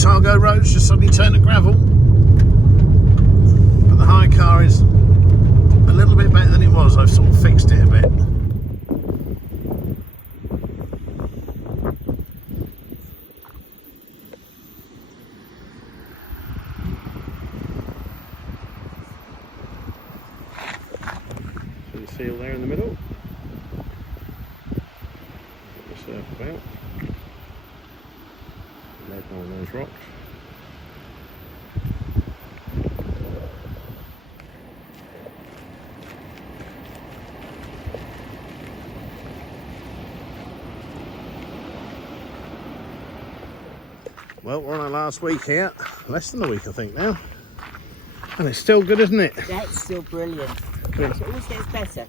Otago roads just suddenly turn to gravel. But the high car is a little bit better than it was. I've sort of fixed it a bit. See the seal there in the middle. Surf about. Lead on those rocks. Well, we're on our last week here. Less than a week, I think, now. And it's still good, isn't it? That's still brilliant. Good. It always gets better.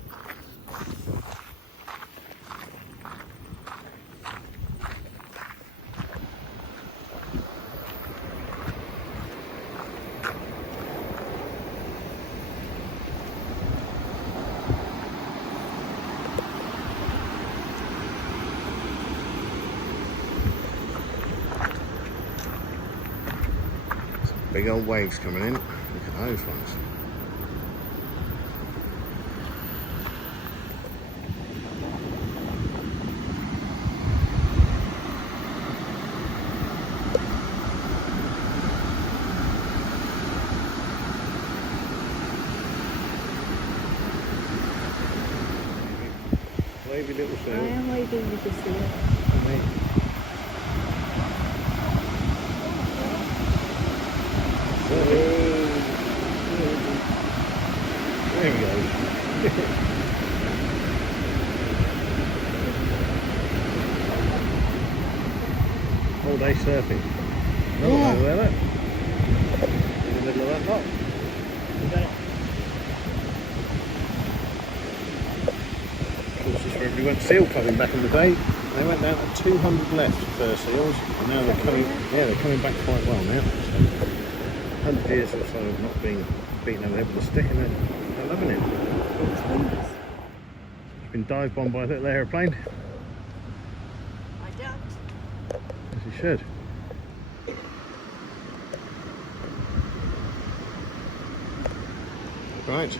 Big old waves coming in. Look at those ones. Wavy little sail. I am waving with the seal. There we go. All day surfing. Another one over there, look. In the middle of that lot. Of course, this river we went seal clubbing back in the day. They went down to 200 left for seals, and now they're coming. Yeah, they're coming back quite well now. So, 100 years or so of not being beaten over the head with a stick, and they're loving it. It's been dive bombed by a little aeroplane. I don't. As you should. Right.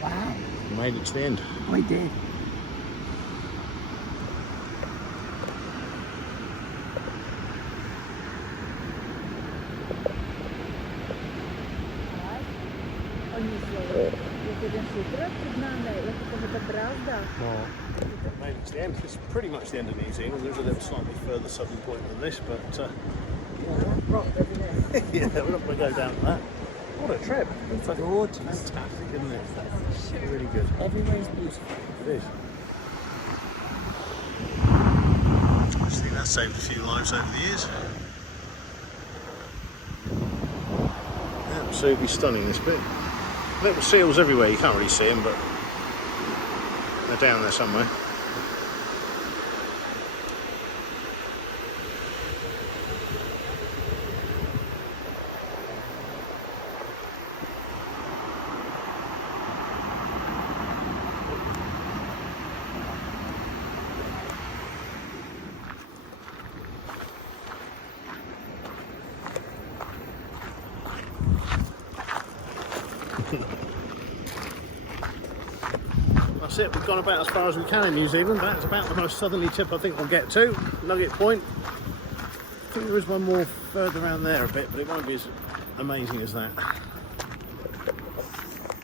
Wow. You made it to the end. I did. Made it to the end. It's pretty much the end of New Zealand. There's a little slightly further southern point than this, but yeah, we're not going to go down to that. What a trip! It's gorgeous. Fantastic, isn't it? It's really good. Everywhere is beautiful. It is. I just think that saved a few lives over the years. Absolutely stunning, this bit. Little seals everywhere, you can't really see them, but they're down there somewhere. That's it, we've gone about as far as we can in New Zealand. That's about the most southerly tip I think we'll get to. Nugget Point. I think there is one more further around there a bit, but it won't be as amazing as that.